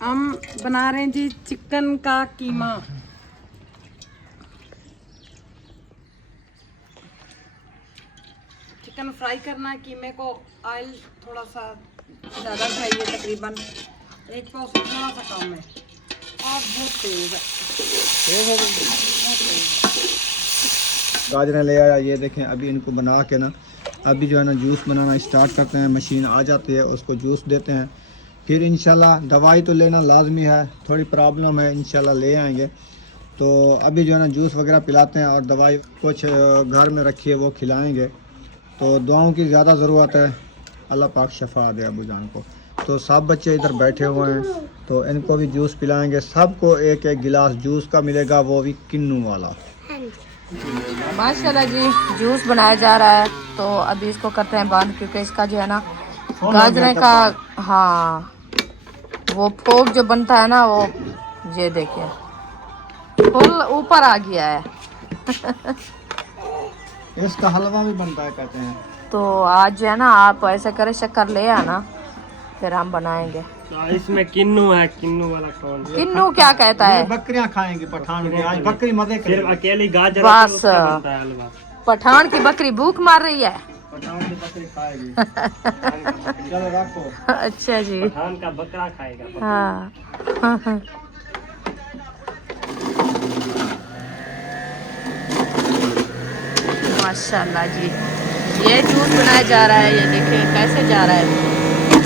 हम बना रहे हैं जी चिकन का कीमा। चिकन फ्राई करना है। कीमे को ऑयल थोड़ा सा ज़्यादा चाहिए, तकरीबन 1 पाव से थोड़ा सा कम है। और बहुत तेज है, गाजरें ले आया, ये देखें। अभी इनको बना के ना, अभी जो है ना जूस बनाना स्टार्ट करते हैं। मशीन आ जाती है, उसको जूस देते हैं। फिर इंशाल्लाह दवाई तो लेना लाजमी है, थोड़ी प्रॉब्लम है, इंशाल्लाह ले आएंगे। तो अभी जो है ना जूस वगैरह पिलाते हैं और दवाई कुछ घर में रखी है वो खिलाएंगे। तो दुआओं की ज़्यादा ज़रूरत है, अल्लाह पाक शफा दे अबू जान को। तो सब बच्चे इधर बैठे हुए हैं, तो इनको भी जूस पिलाएंगे। सबको एक एक गिलास जूस का मिलेगा, वो भी किन्नू वाला। माशाल्लाह जी, जूस बनाया जा रहा है। तो अभी इसको करते हैं बंद, क्योंकि इसका जो है ना गाजरे का, हाँ वो फोक जो बनता है ना वो, ये देखिए फुल ऊपर आ गया है। इसका हलवा भी बनता है कहते हैं। तो आज जो है ना आप ऐसे करें, शक्कर ले आना, फिर हम बनाएंगे। इसमें किन्नू है, किन्नू वाला कौन? किन्नू क्या कहता है? बकरियां खाएंगे पठान की, आज बकरी मजे सिर्फ करेगी। अकेली गाजर बस। होती है, उसका बनता है हलवा। पठान की बकरी भूख मार रही है। पठान की बकरी खाएगी। चलो रखो। अच्छा जी, पठान का बकरा खाएगा। हाँ। माशाल्लाह जी, ये जूस बनाया जा रहा है। ये देखिए कैसे जा रहा है।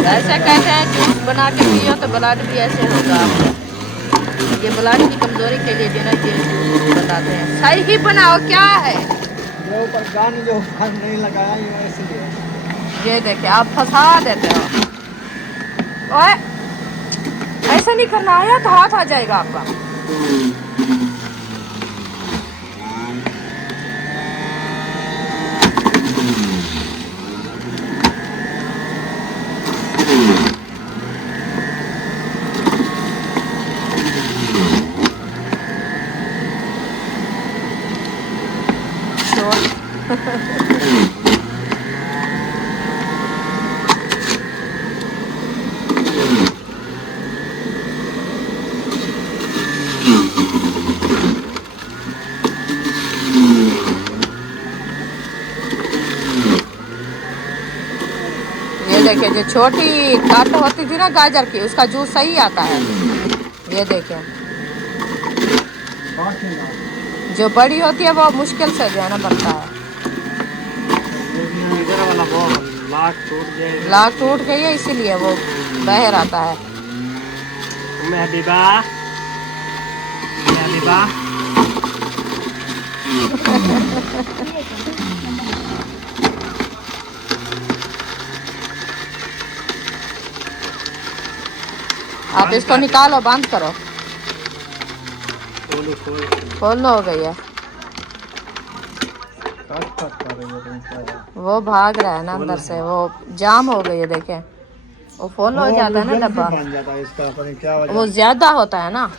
ऐसे कहते हैं जूस बना के पियो तो ब्लड भी ऐसे होगा। ये ब्लड की कमजोरी के लिए जो ना ये जूस बताते हैं। सही ही बनाओ, क्या है ये ऊपर गान जो नहीं लगाया ये इसलिए। ये देखिए, आप फंसा देते हो। ओए, ऐसा नहीं करना है तो हाथ आ जाएगा आपका। ये देखिए, जो छोटी काट होती थी ना गाजर की, उसका जूस सही आता है। ये देखिए, जो बड़ी होती है वो मुश्किल से जो है ना बनता है। इधर वाला वो लाख टूट जाएगा। लाख टूट गई है, इसीलिए वो बाहर आता है। महबीबा, महबीबा। आप इसको निकालो, बंद करो। खोल लो, हो गई है। वो भाग रहा है ना अंदर से, वो जाम हो गई है। देखें, वो फुल हो जाता है ना डब्बा, बन जाता है इसका, पता नहीं क्या वजह। वो ज्यादा होता है ना,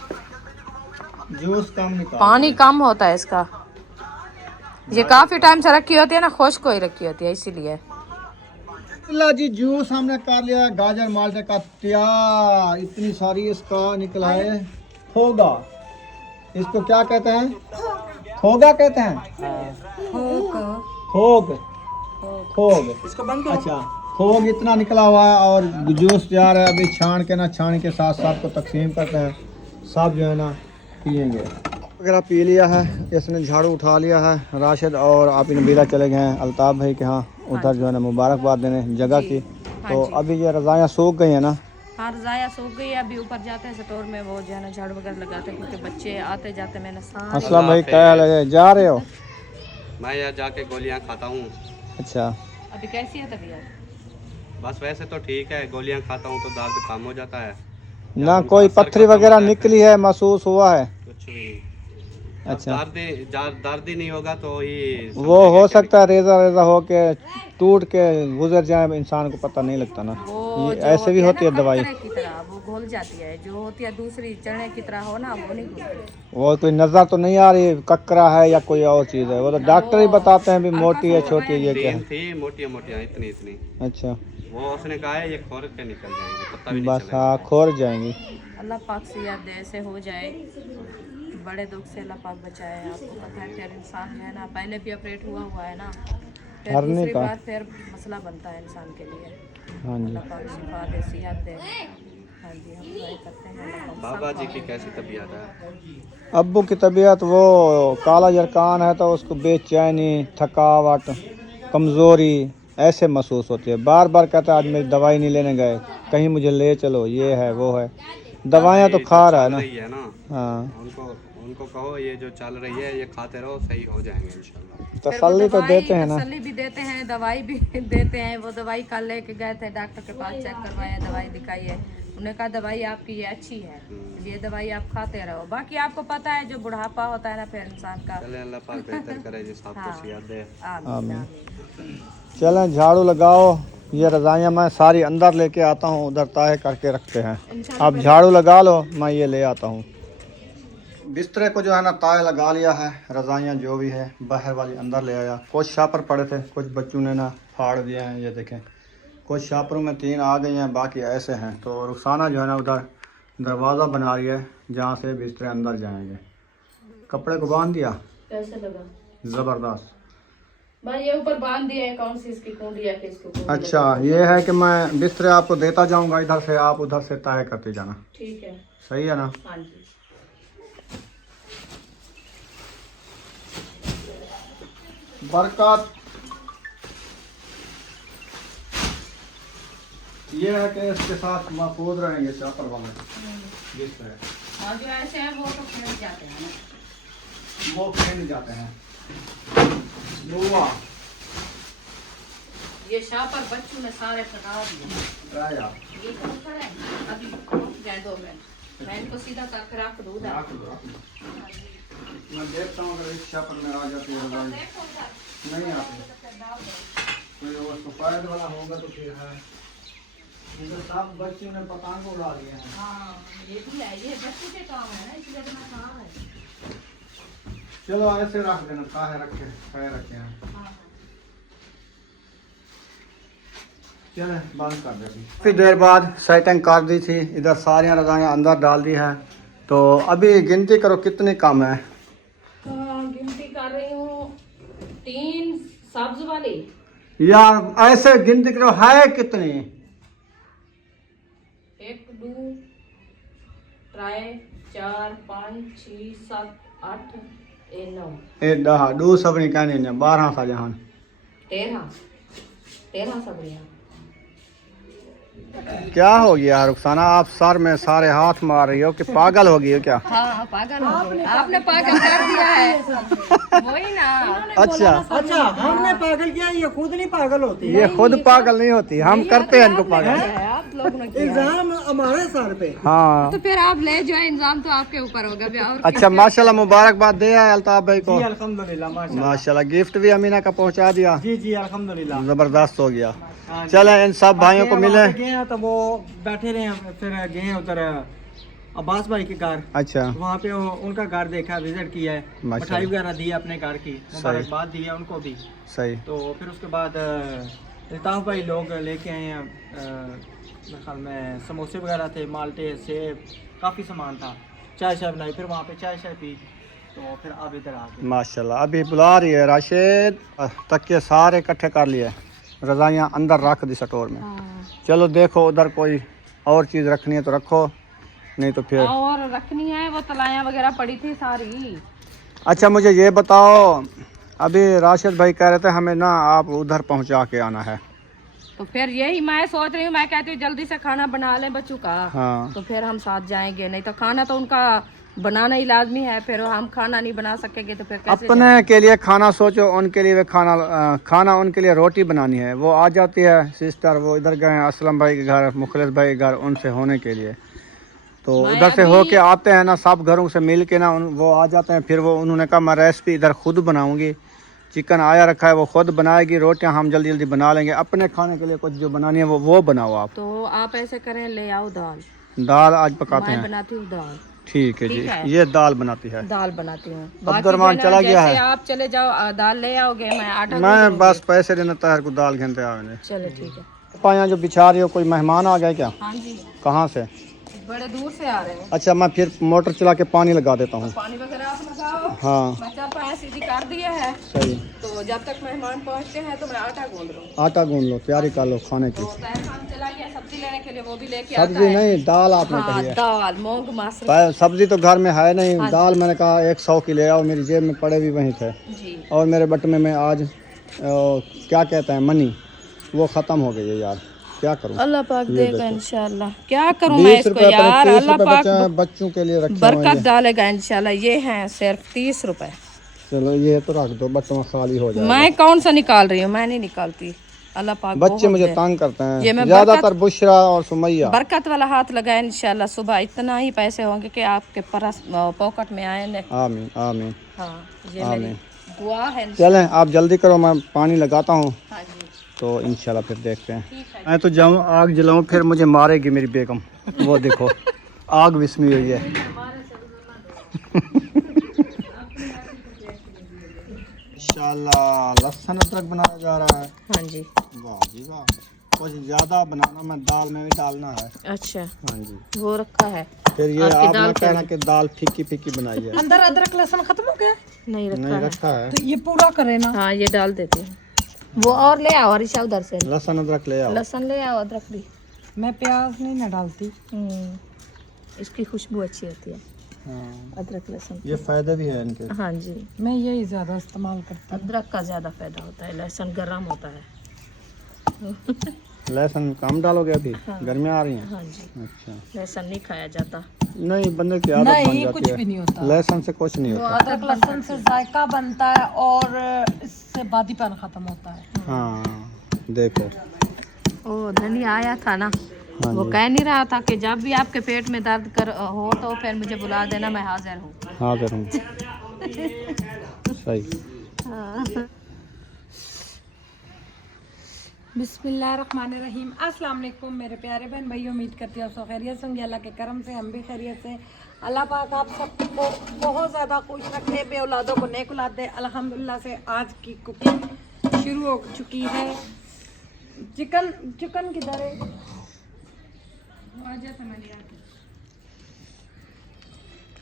जूस कम निकाल, पानी कम होता है इसका। ये काफी टाइम से रखी होती है ना, खुश्क ही रखी होती है, इसीलिए। जी जूस हमने कर लिया, गाजर माल्टे का तैयार। इतनी सारी इसका निकला है खोगा। इसको क्या कहते हैं? खोगा कहते हैं। खोग, खोग। अच्छा, खोग इतना निकला हुआ है और जूस तैयार है। अभी छान के ना, छान के साथ साथ को तकसीम करते हैं। सब जो है ना पियेंगे। वगैरह पी लिया है, इसने झाड़ू उठा लिया है। राशिद और आप नबीला चले गए हैं अल्ताफ़ भाई के यहाँ, उधर जो है ना मुबारकबाद देने जगह की। तो अभी ये रज़ायाँ सूख गई हैं ना? हाँ, रज़ाया सूख गई है। अभी ऊपर जाते हैं स्टोर में, वो जो है ना झाड़ू वगैरह लगाते हैं, क्योंकि बच्चे आते जाते। मैंने सारे अस्सलाम भाई, क्या हाल है? जा रहे हो? मैं यहाँ जाके गोलियाँ खाता हूँ। अच्छा, अभी कैसी है तबीयत? बस वैसे तो ठीक है, गोलियाँ खाता हूँ तो दर्द कम हो जाता है। ना कोई पत्थरी वगैरह निकली है, महसूस हुआ है? कुछ भी। अच्छा, दर्द ही नहीं होगा तो ही वो हो सकता है रेजा रेजा हो के टूट के गुजर जाए, इंसान को पता नहीं लगता ना। वो ये जो ऐसे भी होती है दवाई। खतरे की तरह वो घुल जाती है, जो होती है दूसरी चने की तरह हो ना, वो नहीं घुलती। वो कोई नजर तो नहीं आ रही ककरा है या कोई और चीज है, वो तो डॉक्टर ही बताते हैं भी मोटी है छोटी है ये क्या तीन है। थी मोटियाँ मोटियाँ इतनी इतनी। अच्छा, वो उसने कहा है ये खोर के निकल जाएंगे, पता भी नहीं बस चलेगा। हाँ खोर जाएंगी। अल्लाह पाक सेहत दे, ऐसे हो जाए, बड़े दुख से अल्लाह पाक बचाए। आपको पता है फिर इंसान है ना, पहले भी ऑपरेट हुआ है ना, फिर हरने दूसरी का। बार फिर मसला बनता है इंसान के लिए। हाँ जी। अल्लाह पाक शिफा दे, सेहत दे। हाँ जी, हम दुआ करते हैं अल्लाह पाक बाबा जी सब की कैसी तबीयत है? अब्बू की तबीयत वो काला जरकान है तो उसको बेचैनी, थकावट, कमज़ोरी ऐसे महसूस होती है। बार बार कहता है आज मेरी दवाई नहीं लेने गए, कहीं मुझे ले चलो, ये है वो है। दवाइयाँ तो ये खा जो रहा है चल ना। रही है ना, हाँ, उनको कहो ये जो चल रही है ये खाते रहो, सही हो जाएंगे इंशाल्लाह। फिर वो तसल्ली तो दवाई देते हैं ना। तसल्ली भी देते हैं, दवाई भी देते हैं। वो दवाई कल लेके गए थे डॉक्टर के पास, चेक करवाया, दवाई दिखाई है, उन्होंने कहा दवाई आपकी ये अच्छी है, ये दवाई आप खाते रहो। बाकी आपको पता है जो बुढ़ापा होता है ना फिर इंसान का। चले अल्लाह पाक बेहतर करे जी, सबको हाँ। सेहत दे। आमीन आमीन। आमीन। चलें झाड़ू लगाओ, ये रज़ाइयाँ मैं सारी अंदर लेके आता हूँ, उधर ताहे करके रखते हैं। आप झाड़ू लगा लो, मैं ये ले आता हूँ। बिस्तरे को जो है ना ताए लगा लिया है, रज़ाइयाँ जो भी है बाहर वाली अंदर ले आया। कुछ शापर पड़े थे, कुछ बच्चों ने ना फाड़ दिए हैं, ये देखें। कुछ शापरों में 3 आ गई हैं, बाकी ऐसे हैं। तो रुखसाना जो है ना उधर दरवाज़ा बना रही है जहाँ से बिस्तरे अंदर जाएंगे। कपड़े को बांध दिया, कैसे लगा ज़बरदस्त। भाई ये ऊपर बांध दिया है, कौन सी इसकी कुंडी है कि इसको कुंडी अच्छा, ये है कि मैं बिस्तरे आपको देता जाऊँगा इधर से, आप उधर से तय करते जाना। ठीक है। सही है ना? हाँ जी। बरकत ये है कि इसके साथ महफूज रहेंगे शापर वाले बिस्तरे। और जो ऐसे हैं वो तो फिर जाते हैं ना। वो खेल जाते हैं। दुआ ये शापर बच्चों ने सारे फटा दिए। राया ये कौन खड़ा है? अभी रुक जाए 2 मिनट, मैं इनको सीधा करके रख दूँ उधर। रख दो। मैं देखता हूँ अगर इस शापर में आ जाती है रज़ाई। नहीं आती, कोई और सफेद वाला होगा तो फिर है। इधर सब बच्चों ने पतंग उड़ा दिए हैं। हाँ ये भी है, ये बच्चों के काम है ना, इसलिए तो मैं कहा है। चलो ऐसे रख देना, काहे रखे काहे रखे हैं। चले बंद कर दे। काफ़ी देर बाद सेटिंग कर दी थी, इधर सारी रज़ाइयाँ अंदर डाल दी है। तो अभी गिनती करो कितने कम है। गिनती कर रही हूँ, 3 सब्ज वाली। यार ऐसे गिनती करो है कितनी। 1 2 3 4 5 6 7 8 9 ए 10 2 सबनी कहनी ने 12 सा जहान 13 सब्जियाँ। क्या हो गया रुखसाना, आप सर में सारे हाथ मार रही हो कि पागल हो गई हो क्या? हाँ पागल हो गई, आपने पागल कर दिया है। वही ना। अच्छा अच्छा, हमने पागल किया, ये खुद नहीं पागल होती। ये खुद पागल नहीं होती, हम करते हैं इनको पागल। आप लोग ने किया। इल्जाम हमारे सर पे। हाँ तो फिर आप ले जाए, इंजाम तो आपके ऊपर होगा भी। और अच्छा, माशाल्लाह मुबारकबाद दे आए अल्ताफ भाई को। अल्हम्दुलिल्लाह माशाल्लाह गिफ्ट भी अमीना का पहुंचा दिया। जी अल्हम्दुलिल्लाह। जबरदस्त हो गया। चले इन सब भाइयों को मिले। गए तो वो बैठे रहे, फिर गए उधर अब्बास भाई के घर। अच्छा, वहाँ पे उनका घर देखा, विजिट किया है, माशाल्लाह। मिठाई वगैरह दी अपने घर की, मुबारकबाद दी है उनको भी। सही। तो फिर उसके बाद अल्ताफ भाई लोग लेके आए हैं, मेरे ख्याल में समोसे वगैरह थे, माल्टे, सेब, काफ़ी सामान था। चाय शाय बनाई, फिर वहाँ पे चाय शाय पी, तो फिर अब इधर आ गए। माशाल्लाह अभी बुला रही है राशिद, तकिए सारे इकट्ठे कर लिए, रज़ाइयाँ अंदर रख दी स्टोर में। चलो देखो उधर कोई और चीज़ रखनी है तो रखो, नहीं तो फिर और रखनी है, वो तलाइयाँ वगैरह पड़ी थी सारी। अच्छा मुझे ये बताओ, अभी राशिद भाई कह रहे थे हमें ना आप उधर पहुंचा के आना है। तो फिर यही मैं सोच रही हूँ, मैं कहती हूँ जल्दी से खाना बना लें बच्चों का। हाँ तो फिर हम साथ जाएंगे, नहीं तो खाना तो उनका बनाना ही लाजमी है, फिर हम खाना नहीं बना सकेंगे तो फिर कैसे अपने के लिए खाना सोचो, उनके लिए खाना उनके लिए रोटी बनानी है। वो आ जाती है सिस्टर, वो इधर गए हैं असलम भाई के घर, मुखलिस भाई के घर, उनसे होने के लिए। तो उधर से हो के आते हैं ना, सब घरों से मिल के ना वो आ जाते हैं। फिर वो उन्होंने कहा मैं रेसिपी इधर खुद बनाऊंगी, चिकन आया रखा है वो खुद बनाएगी, रोटियां हम जल्दी जल्दी बना लेंगे। अपने खाने के लिए कुछ जो बनानी है वो बनाओ आप। तो आप ऐसे करें, ले आओ दाल आज पकाते मैं हैं। बनाती हूँ दाल। ठीक है जी, ठीक है। ये दाल बनाती है। दाल बनाती हूँ। अब्दुर्रहमान चला गया है। आप चले जाओ, दाल ले आओगे, मैं आटा मैं बस पैसे देना ताहिर को दाल घंटे आवे। चलो ठीक है। पाया जो बिछा रही हो, कोई मेहमान आ गए क्या? हाँ जी, कहाँ से? बड़े दूर से आ रहे हैं। अच्छा, मैं फिर मोटर चला के पानी लगा देता हूँ। पानी वगैरह आप लगाओ। हाँ बच्चा पाया सीधी कर दिया है, सही। तो जब तक मेहमान पहुंचते हैं तो मैं आटा गूंद रहा हूँ। आटा गूंद लो, तैयारी कर लो खाने की। तो तहखान चला गया सब्जी लेने के लिए, वो भी लेके आता सब्जी है। नहीं, दाल आपने हाँ कही है। दाल मूंग मसूर सब्जी तो घर में है नहीं। हाँ दाल मैंने कहा 100 की ले आओ, मेरी जेब में पड़े भी वहीं थे। जी। और मेरे बटमे में आज क्या कहते हैं मनी, वो ख़त्म हो गई है यार, क्या करूँ। अल्लाह पाक ये देगा देखो। इंशाल्लाह। क्या करूँ मैं 20 इसको रुपए यार, 30 अल्लाह रुपए पाक बच्चों के लिए रखे हुए बरकत हैं। डालेगा इंशाल्लाह। ये हैं सिर्फ 30 रुपए। चलो ये तो रख दो, बटवा खाली हो जाएगा। मैं कौन सा निकाल रही हूँ, मैं नहीं निकालती। अल्लाह पाक बच्चे बहुत मुझे दे। तंग करते ये हैं मैं ज्यादातर, बुशरा और सुमैया। बरकत वाला हाथ लगाए इंशाल्लाह। सुबह इतना ही पैसे होंगे कि आपके परस पॉकेट में आए ने। आमीन आमीन हाँ ये आमीन। मेरी दुआ है। चलें आप जल्दी करो, मैं पानी लगाता हूँ हाँ जी तो इंशाल्लाह फिर देखते हैं। ठीक है। मैं तो जाऊँ आग जलाऊँ, फिर मुझे मारेगी मेरी बेगम। वो देखो आग विस्मी हुई है। इंशाल्लाह लहसुन अदरक बनाया जा रहा है। हाँ जी। वाह जी वाह, कुछ ज़्यादा बनाना, मैं दाल में भी डालना है। अच्छा हाँ जी। वो रखा है। फिर ये आपकी आप दाल ना कहना कि दाल फीकी फीकी बनाई है। अंदर अदरक लहसुन खत्म हो गया? नहीं रखा नहीं है। रखा है। तो ये पूरा करे ना। हाँ ये डाल देती हूँ। वो और ले आओ अरिशा उधर से। लहसुन अदरक ले आओ। लहसुन ले आओ, अदरक भी। मैं प्याज नहीं ना डालती। इसकी खुशबू अच्छी होती है हाँ। अदरक लहसुन। ये फायदे भी है इनके। हाँ जी। मैं यही ज्यादा इस्तेमाल करती अदरक का ज्यादा फायदा होता है, लहसुन गर्म होता है। लहसुन कम डालोगे अभी? हाँ। गर्मियाँ आ रही हैं। हाँ जी। अच्छा लहसुन नहीं खाया जाता। नहीं, बंदे की हूँ। आदत बन नहीं जाती कुछ है। भी नहीं होता। लहसुन से कुछ नहीं वो होता। अदरक लहसुन से जायका बनता है और इससे बादीपन खत्म होता है। हाँ देखो। ओ धनिया आया था ना, हाँ वो जी। कह नहीं रहा था कि जब भी आपके पेट में दर्द कर हो तो फिर मुझे बुला देना, मैं हाजिर हूँ। हाजिर हूँ। सही। बिस्मिल्लाहिर्रहमानिर्रहीम। अस्सलाम वालेकुम मेरे प्यारे बहन भाई, उम्मीद करती हूँ सब खैरियत से होंगे। अल्लाह के करम से हम भी खैरियत से। अल्लाह पाक आप सबको बहुत ज़्यादा खुश रखे, बे औलादों को नेक औलाद दे। अल्हम्दुलिल्लाह से आज की कुकिंग शुरू हो चुकी है। चिकन किधर है?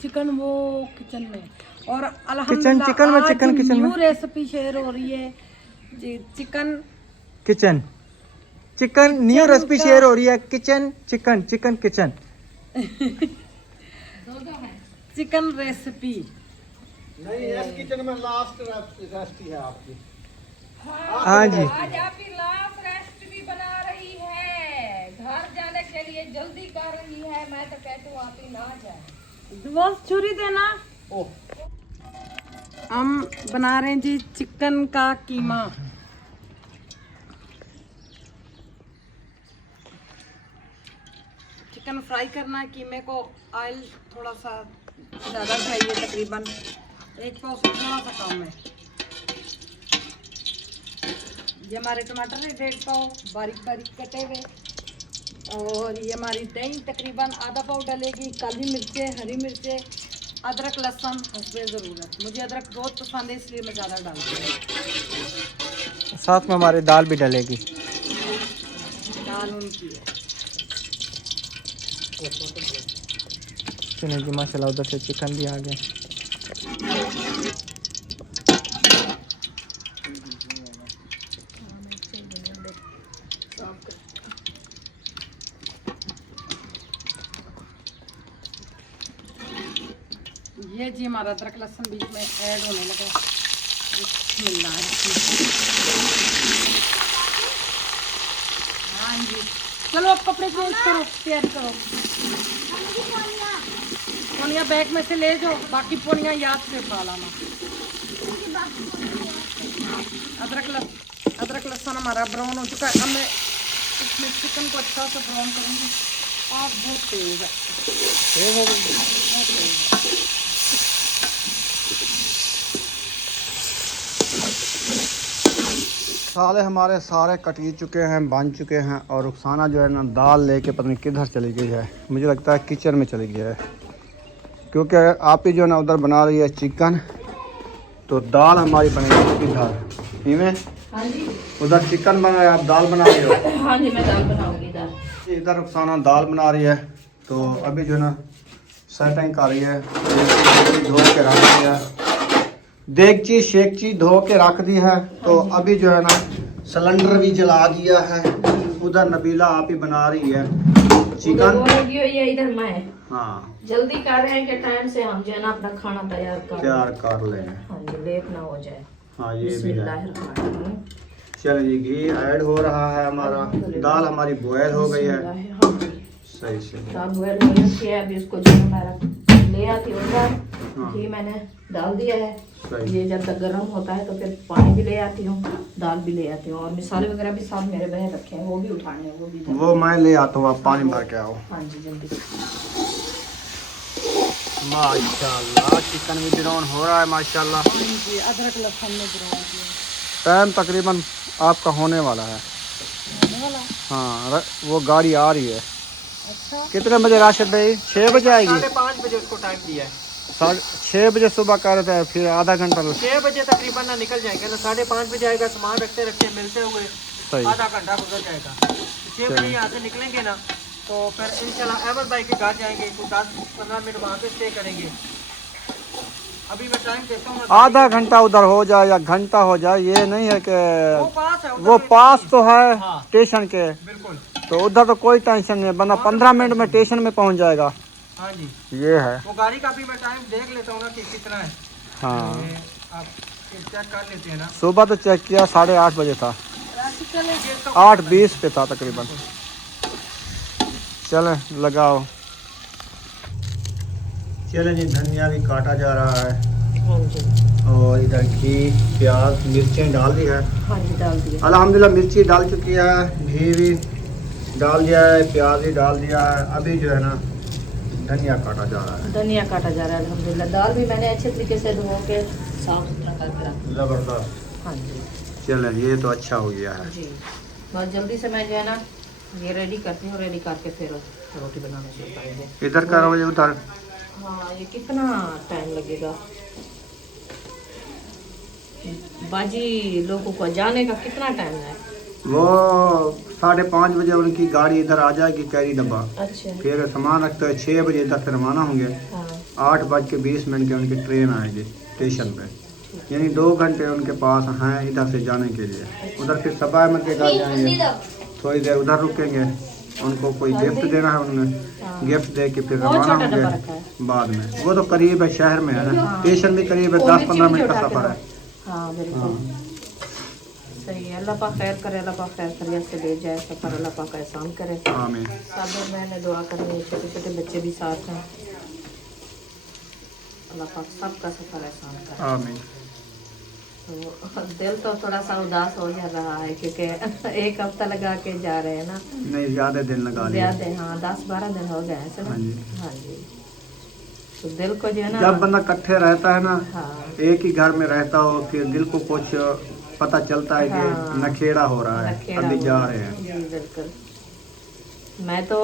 चिकन वो किचन में। और अल्हम्दुलिल्लाह चिकन में, आज चिकन किचन में। न्यू रेसिपी शेयर हो रही है जी। Chicken chicken new recipe share हो रही है। Chicken kitchen. Chicken recipe. नहीं, इस किचन में लास्ट रेसिपी है आपकी। हाँ जी। आज आपकी लास्ट रेसिपी बना रही है, घर जाने के लिए जल्दी कर रही है। मैं तो कहती हूँ आप ही ना जाए। बस छुरी देना। हम बना रहे हैं जी चिकन का कीमा। चिकन फ्राई करना है। कीमे को ऑयल थोड़ा सा ज़्यादा चाहिए, तकरीबन 1 पाव से थोड़ा सा कम है। ये हमारे टमाटर है 1.5 पाव बारीक बारीक कटे हुए। और ये हमारी दही तकरीबन आधा पाव डलेगी। काली मिर्चें, हरी मिर्चें, अदरक लहसुन उसमें ज़रूरत। मुझे अदरक बहुत पसंद है इसलिए मैं ज़्यादा डालती हूँ। साथ में हमारी दाल भी डलेगी। दाल उनकी है। चलिए जी माशाल्लाह, उधर से चिकन भी आ गया। ये जी हमारा अदरक लहसुन बीच में ऐड होने लगा। बिस्मिल्लाह। हाँ जी, चलो अब कपड़े चेंज करो, तैयारी करो। पोनिया बैग में से ले जाओ, बाकी पोनिया याद से उठा लाना। अदरक लहसुन हमारा ब्राउन हो चुका है। अब मैं इसमें चिकन को अच्छा से ब्राउन करूँगी। और बहुत तेज है, बहुत तेज है। साले हमारे सारे कटी चुके हैं, बन चुके हैं। और रुखसाना जो है ना दाल लेके पता नहीं किधर चली गई है। मुझे लगता है किचन में चली गई है, क्योंकि आप ही जो है ना उधर बना रही है चिकन, तो दाल हमारी बनेगी इधर। इवें हाँ जी। उधर चिकन बना रहे, आप दाल बना रही हो। हाँ जी मैं दाल बनाऊंगी। दाल इधर रुखसाना दाल बना रही है। तो अभी जो है ना सेटिंग कर रही है, धो के रख दी है, देगची शेगची धो के रख दी है। तो अभी जो है ना सिलेंडर भी जला दिया है। उधर नबीला आप ही बना रही है चिकन। ये इधर मैं हाँ जल्दी कर रहे हैं कि टाइम से हम जो है ना अपना खाना तैयार कर लें। हाँ जी, लेट ना हो जाए। हाँ ये भी है। बिस्मिल्लाहिर्रहमानिर्रहीम। चलिए जी, घी ऐड हो रहा है हमारा। दाल हमारी बॉयल हो गई है सही से। दाल बॉयल हो रही है। अभी उसको जो है मैं ले आती हूँ उधर। घी मैंने डाल दिया है। सही। ये जब तक गर्म होता है तो फिर पानी भी ले आती हूँ, दाल भी ले आती हूँ, और मसाले वगैरह भी साथ मेरे बहन रखे हैं, वो भी उठाने हैं, वो भी। वो मैं ले आता हूँ, आप पानी भर के आओ। हाँ जी जल्दी। माशाल्लाह चिकन भी ब्राउन हो रहा है माशाल्लाह। अदरक लहसुन में गिरा दिया। टाइम तकरीबन आपका होने वाला है। हाँ वो गाड़ी आ रही है। अच्छा कितने बजे राशिद भाई? 6 बजे आएगी। 5:30 बजे उसको टाइम दिया है। 6 बजे सुबह कह रहे थे, फिर आधा घंटा 6 बजे तकरीबन ना निकल जाएंगे ना, 5:30 बजे आएगा। सामान रखते रखते मिलते हुए सही। आधा घंटा गुजर जाएगा। 6 बजे यहाँ से निकलेंगे ना तो फिर इंशाल्लाह अहमद भाई के घर जाएंगे, कुछ 10-15 मिनट वहाँ पे स्टे करेंगे। अभी मैं टाइम देता हूँ। आधा घंटा उधर हो जाए या घंटा हो जाए, ये नहीं है कि वो पास है, उधर वो पास तो है हाँ। स्टेशन के, बिल्कुल। तो उधर तो कोई टेंशन नहीं है, बंदा 15 मिनट में स्टेशन में पहुंच जाएगा। हाँ जी ये है। वो गाड़ी का भी मैं टाइम देख लेता हूँ ना कि कितना है। हाँ ये आप चेक कर लेते हैं ना। सुबह तो चेक किया 8:30 बजे था, 8:20 पे था तकरीबन। चले लगाओ। चले जी, धनिया भी काटा जा रहा है हाँ जी। और इधर घी प्याज मिर्चें डाल दी है। हाँ जी डाल दिया। अल्हम्दुलिल्लाह मिर्ची डाल चुकी है, घी भी डाल दिया है, प्याज भी डाल दिया है। अभी जो है ना धनिया काटा जा रहा है। धनिया काटा जा रहा है अल्हम्दुलिल्लाह। दाल भी मैंने अच्छे तरीके से धो के साफ सुथरा करके रखा। ज़बरदस्त। हाँ जी चले ये तो अच्छा हो गया है। जी। बहुत जल्दी से मैं जो है ना ये रेडी करती हूँ, रेडी करके फिर रोटी बनाना शुरू करेंगे। इधर करो या उधर? हाँ ये कितना टाइम लगेगा बाजी लोगों को जाने का, कितना टाइम है? वो 5:30 बजे उनकी गाड़ी इधर आ जाएगी, कैरी डब्बा। अच्छा। फिर सामान रखते हुए 6 बजे इधर से रवाना होंगे। हाँ 8:20 के उनकी ट्रेन आएगी स्टेशन पे, यानी 2 घंटे उनके पास हैं इधर से जाने के लिए। उधर फिर सबा अहमद के घर जाएंगे, थोड़ी देर उधर रुकेंगे, उनको कोई गिफ्ट देना है, उन्हें गिफ्ट दे के फिर रवाना होंगे बाद में। वो तो करीब है, शहर में है ना, स्टेशन भी करीब है, 10-15 मिनट का सफर है। हाँ बिल्कुल सही है। अल्लाह पाक खैर करे, अल्लाह पाक खैर खैरियत से ले जाए सफर, अल्लाह पाक एहसान करे। आमीन। सब मैंने दुआ करनी है, छोटे छोटे बच्चे भी साथ हैं, अल्लाह पाक सबका सफर एहसान करे। आमीन। तो दिल तो थोड़ा सा उदास हो जा रहा है क्योंकि 1 हफ्ता लगा के जा रहे हैं ना। नहीं ज़्यादा दिन लगा लिया। ज्यादा हाँ 10-12 दिन हो गए हैं। हाँ जी। हाँ जी। तो दिल को जो है ना, जब बंदा इकट्ठे रहता है ना, हाँ एक ही घर में रहता हो, फिर दिल को कुछ पता चलता है कि हाँ। नखेड़ा हो रहा है, नखेड़ा अभी हो जा रहा रहे है। हैं। जी बिल्कुल। मैं तो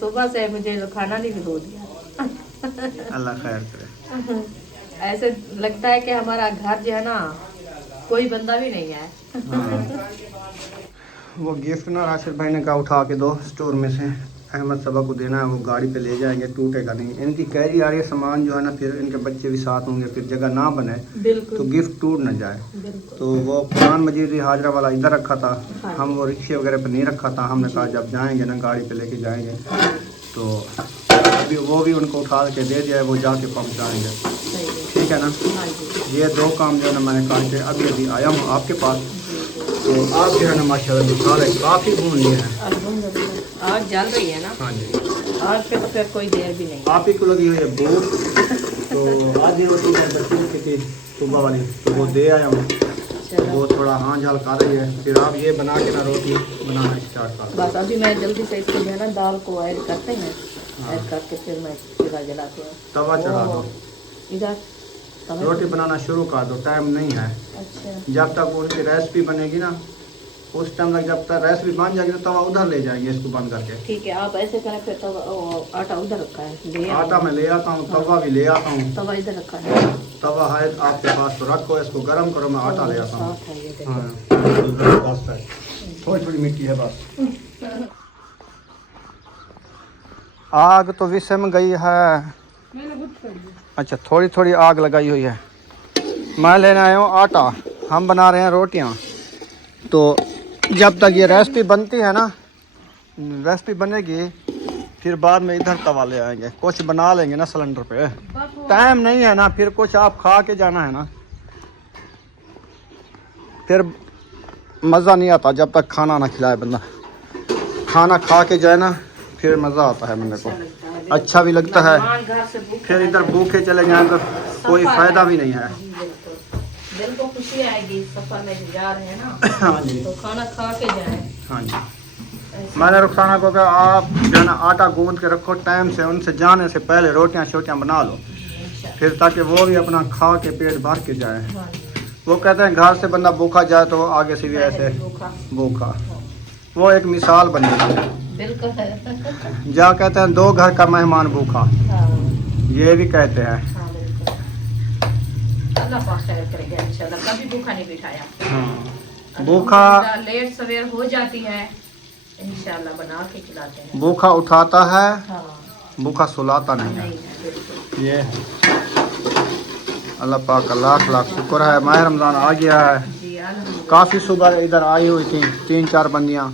सुबह से मुझे खाना नहीं भी हो दिया। अल्लाह खैर करे। ऐसे लगता है कि हमारा घर जो है ना कोई बंदा भी नहीं है। हाँ। वो गिफ्ट ना राशिद भाई ने कहा उठा के दो स्टोर में से, अहमद सबा को देना है, वो गाड़ी पे ले जाएंगे, टूटेगा नहीं। इनकी कैरी आ रही है, सामान जो है ना, फिर इनके बच्चे भी साथ होंगे, फिर जगह ना बने बिल्कुल तो गिफ्ट टूट ना जाए। बिल्कुल। तो वो कुरान मजीद हाजरा वाला इधर रखा था, हम वो रिक्शे वगैरह पे नहीं रखा था। हमने कहा जब जाएंगे ना गाड़ी पे लेके जाएंगे, तो अभी वो भी उनको उठा के दे दिया है, वो जाके पहुँचाएँगे। सही है। ठीक है ना। हाँ जी। ये 2 काम जो है ना मैंने कहा कि अभी आया हूँ आपके पास, तो आप जो है ना माशाल्लाह मसाले काफ़ी भून लिए हैं। अल्हम्दुलिल्लाह आग जल रही है ना। हाँ जी। आग पे तो फिर कोई देर भी नहीं। आप ही को लगी हुई है भूख, तो आधी रोटी है बच्ची की थी सुबह वाली, तो वो दे आया हूँ। तो वो थोड़ा हाँ झाल कर रही है, फिर आप ये बना के ना रोटी बनाना स्टार्ट कर। बस अभी मैं जल्दी से इसको जो है ना दाल को ऐड करते हैं, ऐड करके फिर मैं चूल्हा जलाती हूँ, तवा चढ़ा दो, इधर तवा। रोटी बनाना शुरू कर दो, टाइम नहीं है। अच्छा जब तक उनकी रेसिपी बनेगी ना, उस टाइम तक जब तक रेसिपी बन जाएगी तो तवा उधर ले जाएंगे इसको बंद करके। ठीक है, आप ऐसे करें फिर तवा आटा उधर रखा है, ले आओ। आटा मैं ले आता हूँ, तवा भी ले आता हूँ। तवा इधर रखा है, तवा है आपके पास तो रखो, इसको गर्म करो, मैं आटा ले आता हूँ। साफ है ये देखो। हाँ बस है, थोड़ी थोड़ी मिट्टी है बस। आग तो विषम गई है। अच्छा, थोड़ी थोड़ी आग लगाई हुई है। मैं लेने आया हूँ आटा, हम बना रहे हैं रोटियाँ। तो जब तक ये रेसिपी बनती है ना, रेसिपी बनेगी, फिर बाद में इधर तवा ले आएंगे, कुछ बना लेंगे ना सिलेंडर पे। टाइम नहीं है ना, फिर कुछ आप खा के जाना है ना, फिर मज़ा नहीं आता जब तक खाना ना खिलाए बंदा। खाना खा के जाए ना, फिर मज़ा आता है बंदे को, अच्छा भी लगता है। फिर इधर भूखे चले जाए तो कोई फ़ायदा भी नहीं है। दिल को खुशी आएगी सफर में जा रहे हैं ना। हाँ जी, तो खाना खा के जाए। हाँ जी। मैंने रुखसाना को कहा आप जो है ना आटा गूंद के रखो, टाइम से उनसे जाने से पहले रोटियां शोटियां बना लो, फिर ताकि वो भी अपना खा के पेट भर के जाए। वो कहते हैं घर से बंदा भूखा जाए तो आगे से भी ऐसे भूखा। वो एक मिसाल बनेगी। बिल्कुल। जा कहते हैं 2 घर का मेहमान भूखा, ये भी कहते हैं। अल्लाह पाक खैर करेगा इंशाल्लाह। कभी भूखा नहीं बिठाया। हाँ, भूखा लेट सवेर हो जाती है, इंशाल्लाह बना के खिलाते हैं। भूखा उठाता है, हाँ, भूखा सुलाता नहीं है। बिल्कुल। ये है। अल्लाह पाक का लाख लाख शुक्र है, माह रमज़ान आ गया है। जी अल्हम्दुलिल्लाह। काफ़ी सुबह इधर आई हुई थी 3-4 बंदियाँ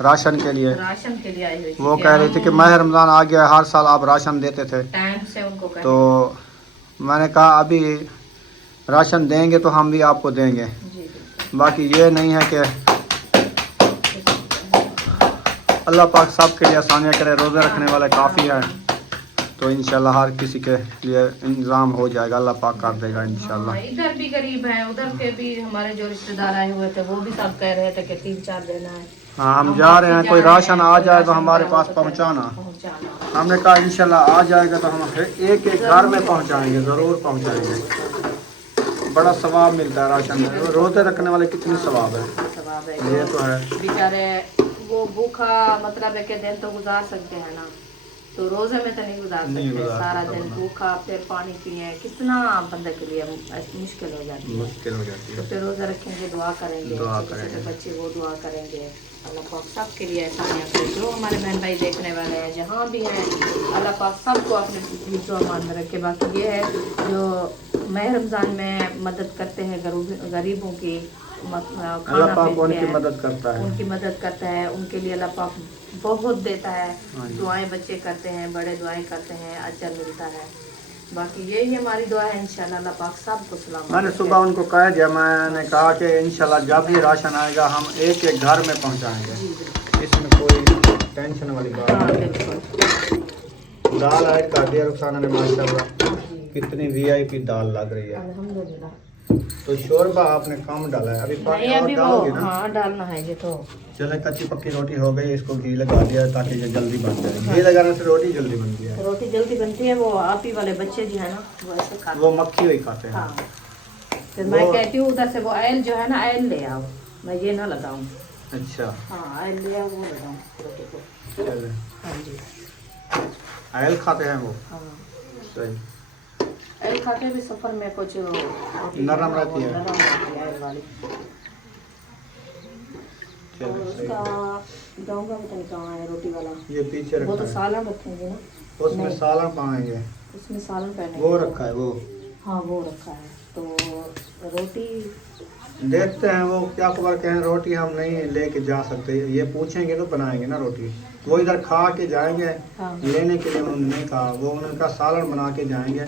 राशन के लिए। राशन के लिए आई हुई थी। वो कह रही थी कि माह रमज़ान आ गया, हर साल आप राशन देते थे। टाइम से उनको तो मैंने कहा अभी राशन देंगे तो हम भी आपको देंगे। बाकी ये नहीं है कि अल्लाह पाक सब के लिए आसानियाँ करे, रोज़े रखने वाले काफ़ी है, तो इंशाल्लाह हर किसी के लिए इंतज़ाम हो जाएगा, अल्लाह पाक कर देगा इंशाल्लाह। इधर भी गरीब है, उधर के भी हमारे जो रिश्तेदार आए हुए थे वो भी सब कह रहे थे कि 3-4 देना है। हाँ, हम जा रहे हैं, कोई राशन आ जाए तो हमारे पास पहुँचाना। हमने कहा इंशाल्लाह आ जाएगा तो हम एक एक घर में पहुँचाएँगे, ज़रूर पहुँचाएँगे। बड़ा सवाब मिलता है राशन में, रोज़े रखने वाले कितनी सवाब है, ये तो है। बेचारे वो भूखा मतलब है कि दिन तो गुजार सकते हैं ना, तो रोजे में तो नहीं गुजार सकते। सारा दिन भूखा, फिर पानी पिए, कितना बंदे के लिए मुश्किल हो जाती है। तो फिर रोजा रखेंगे, दुआ करेंगे, छोटे बच्चे वो दुआ करेंगे। अल्लाह पाक सब के लिए आसानियाँ करे। जो हमारे बहन भाई देखने वाले हैं जहाँ भी हैं, अल्लाह पाक सबको अपने हिफ्ज़ अमान में रखे। बाकी ये है जो माह रमज़ान में मदद करते हैं गरीबों की, अल्लाह पाक उनकी मदद करता है, उनकी मदद करता है, उनके लिए अल्लाह पाक बहुत देता है। दुआएं बच्चे करते हैं, बड़े दुआएं करते हैं, अजर मिलता है। बाकी यही हमारी दुआ है इंशाल्लाह अल्लाह पाक सबको सलामत। मैंने सुबह उनको कह दिया, मैंने कहा कि इंशाल्लाह जब भी राशन आएगा हम एक एक घर में पहुंचाएंगे, इसमें कोई टेंशन वाली बात नहीं। दाल ऐड कर दिया रुखसाना ने माशाल्लाह, कितनी VIP दाल लग रही है। अल्हम्दुलिल्लाह। तो शोरबा आपने कम डाला है, अभी पानी और डालोगे ना? हाँ, डालना है ये तो। चले, कच्ची पक्की रोटी हो गई, इसको घी लगा दिया ताकि ये जल्दी बन जाए। घी लगाने से रोटी जल्दी बनती है। रोटी जल्दी बनती है। वो आप ही वाले बच्चे जो है ना वो ऐसे खाते हैं, वो मक्खी हुई खाते हैं। हाँ। फिर मैं कहती हूँ उधर से वो आयल जो है ना, आयल ले आओ, मैं ये ना लगाऊँ। अच्छा, हाँ, आयल ले आओ, वो लगाऊँ रोटी को। चले, हाँ जी, आयल खाते हैं वो। हाँ। सही, आयल खाते भी सफर में कुछ नरम रहती है, नरम रहती है आयल वाली। और चले सही। उसका गाँव का पता नहीं कहाँ है रोटी वाला, ये पीछे वो रखा तो है, सालन रखेंगे ना, उसमें सालन पाएंगे, उसमें सालन पहने वो रखा है वो। हाँ, वो रखा है। तो रोटी देखते हैं वो क्या खबर कहें, रोटी हम नहीं लेके जा सकते, ये पूछेंगे तो बनाएंगे ना रोटी। वो इधर खा के जाएंगे, हाँ। लेने के लिए उन्होंने कहा, वो उनका सालन बना के जाएंगे।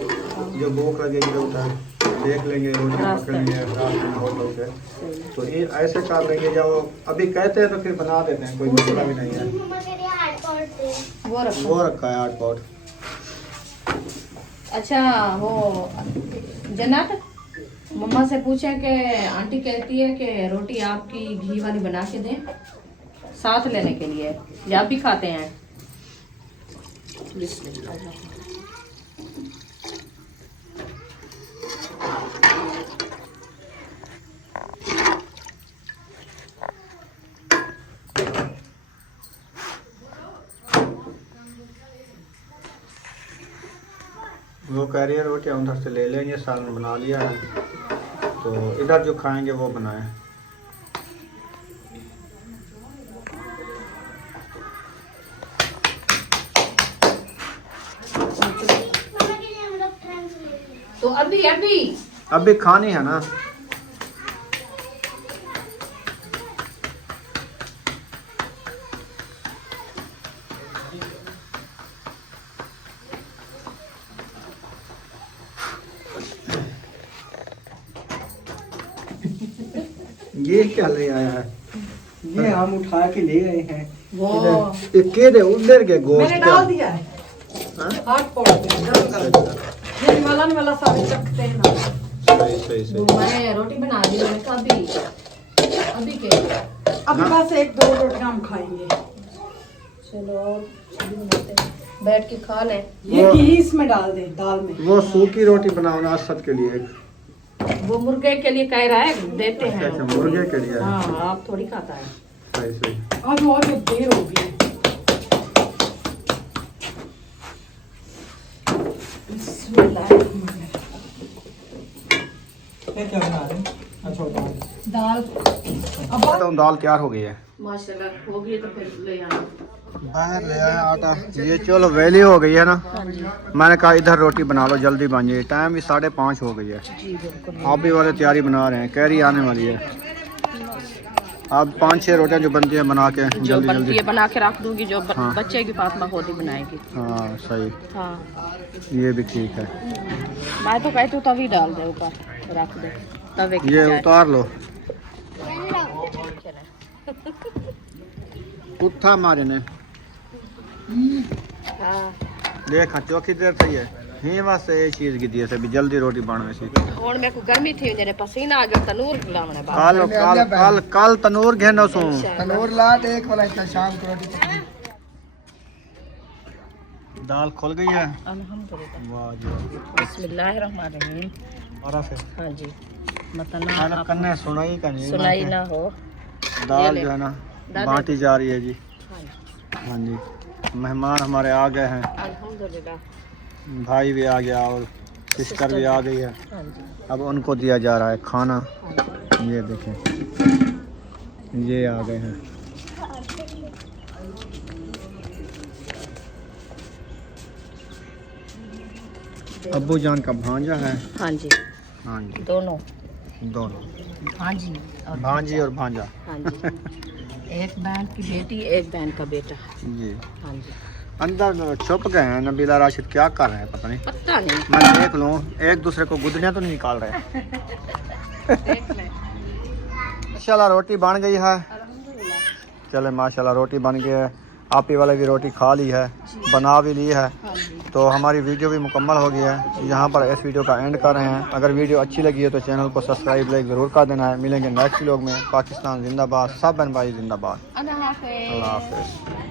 जो भूख लगेगी तो उधर देख लेंगे, रोटी पकड़ लेंगे रास्ते में होटल से। सही। तो ये ऐसे कर लेंगे, जब अभी कहते हैं तो फिर बना देते हैं, कोई मसला भी नहीं है। वो रखा है 8 पॉट। अच्छा, वो जन्नत मम्मा से पूछा कि आंटी कहती है कि रोटी आपकी घी वाली बना के दें साथ लेने के लिए, या आप भी खाते हैं? वो कह रही है रोटी उधर से ले लेंगे, सालन बना लिया है, तो इधर जो खाएंगे वो बनाएं। तो अभी अभी खानी है ना। ये क्या ले आया है? ये हम उठा के ले गए हैं। वो ये केड़े उधर के गोश्त मैंने क्या? डाल दिया है। हाथ पड़ गया। ये वाला सारे चखते हैं ना। सही सही। मैंने रोटी बना दी, मैंने कहा अभी के अभी बस 1-2 रोटियां हम खाएंगे। चलो और सब्जी बनाते हैं, बैठ के खा लें। ये घी इसमें डाल दे दाल में। वो सूखी रोटी बनाओ ना असद के लिए। वो मुर्गे के लिए कह रहा है, देते हैं। अच्छा मुर्गे के लिए। हाँ, आप थोड़ी खाता है। सही सही। आज और देर हो गई। ये क्या बना रहे हैं? अच्छा दाल। दाल तो दाल तैयार हो गई है। माशाल्लाह हो गई तो फिर ले आना। बाहर ले आया आटा। ये चलो वेली हो गई है ना। मैंने कहा इधर रोटी बना लो, जल्दी बन जाए। टाइम भी 5:30 हो गई है। जी बिल्कुल। आप भी वाले तैयारी बना रहे हैं, कैरी आने वाली है। अब 5-6 रोटियां जो बनती है बना के जो जल्दी बनती जल्दी। है बना के रख दूंगी, जो हाँ। बच्चे की फातिमा होती बनाएगी। हाँ सही। हाँ, ये भी ठीक है। मैं तो कहती हूँ तभी डाल दे ऊपर, रख दे तवे की ये बजाय। उतार लो। उठा मारे ने हाँ, देखा चौकी देर थी है ही वास्ते ये चीज की दी है भी जल्दी रोटी बनवे सी। और मेरे को गर्मी थी, मेरे पसीना आ गया, तनूर लावने कल कल कल कल तनूर घेनो सो। तनूर लाट एक वाला इतना शाम को रोटी पकनी। दाल खुल गई है। अल्हम्दुलिल्लाह। वाह जी वाह। बिस्मिल्लाहिर्रहमानिर्रहीम। और फिर हाँ जी, मतलब खाना ना कन्ने सुनाई का नहीं। सुनाई ना हो। दाल ले। जो है ना दाल बांटी जा रही है जी। हाँ जी, हाँ जी, मेहमान हमारे आ गए हैं। अल्हम्दुलिल्लाह। भाई भी आ गया और सिस्टर भी आ गई है। हाँ जी, अब उनको दिया जा रहा है खाना। हाँ जी। ये देखें, ये आ गए हैं। अब्बू जान का भांजा है। हाँ जी, हाँ जी, दोनों। दोनों हाँ जी और भांजी और भांजा। हाँ जी, एक बहन की बेटी, एक बहन का बेटा। जी हाँ जी, अंदर छुप गए हैं। नबीला राशिद क्या कर रहे हैं पता नहीं। पता नहीं। मैं देख लूँ, एक दूसरे को गुदड़ियाँ तो नहीं निकाल रहे। देख ले। माशाल्लाह रोटी बन गई है। अल्हम्दुलिल्लाह। चले माशाल्लाह रोटी बन गई है। आप ही वाले भी रोटी खा ली है, बना भी ली है। हाँ जी, तो हमारी वीडियो भी मुकम्मल हो गई है। यहाँ पर इस वीडियो का एंड कर रहे हैं। अगर वीडियो अच्छी लगी है तो चैनल को सब्सक्राइब लाइक ज़रूर कर देना है। मिलेंगे नेक्स्ट व्लॉग में। पाकिस्तान जिंदाबाद, सब बहन भाई जिंदाबाद। अल्लाह हाफ़िज़। अल्लाह हाफ़िज़।